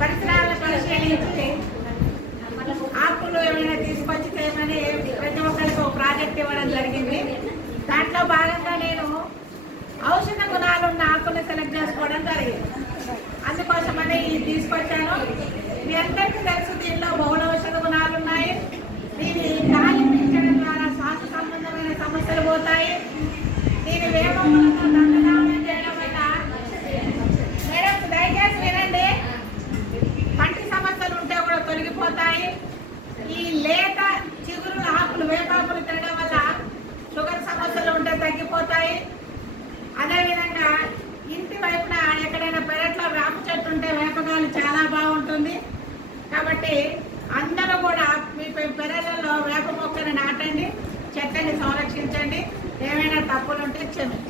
పరిసరాలను పరిశీలించి ఆకులు ఏమైనా తీసుకొచ్చి చేయమని ప్రతి ఒక్కరికి ఒక ప్రాజెక్ట్ ఇవ్వడం జరిగింది. దాంట్లో భాగంగా నేను ఔషధ గుణాలు ఉన్న ఆకులు సెలెక్ట్ చేసుకోవడం జరిగింది. అందుకోసమని తీసుకొచ్చాను. మీ అందరికీ తెలుసు, దీనిలో బహుళ ఔషధ గుణాలు ఉన్నాయి. దీని గాలి పీల్చడం ద్వారా శ్వాస సంబంధమైన సమస్యలు పోతాయి. దీని వేపములతో దండదానం చేయడం వల్ల మేడం దయచేసి వినండి, కంటి సమస్యలు ఉంటే కూడా తొలగిపోతాయి. ఈ లేత చిగురు ఆకులు వేపాకులు తినడం వల్ల షుగర్ సమస్యలు ఉంటే తగ్గిపోతాయి. అదేవిధంగా ఇంటి వైపున ఎక్కడైనా పెరట్లో వేప చెట్టు ఉంటే వేపగాలు చాలా బాగుంటుంది. కాబట్టి అందరూ కూడా మీ పెరళ్ళలో వేప మొక్కను నాటండి, చెట్లని సంరక్షించండి. ఏమైనా తప్పులు ఉంటే క్షమించండి.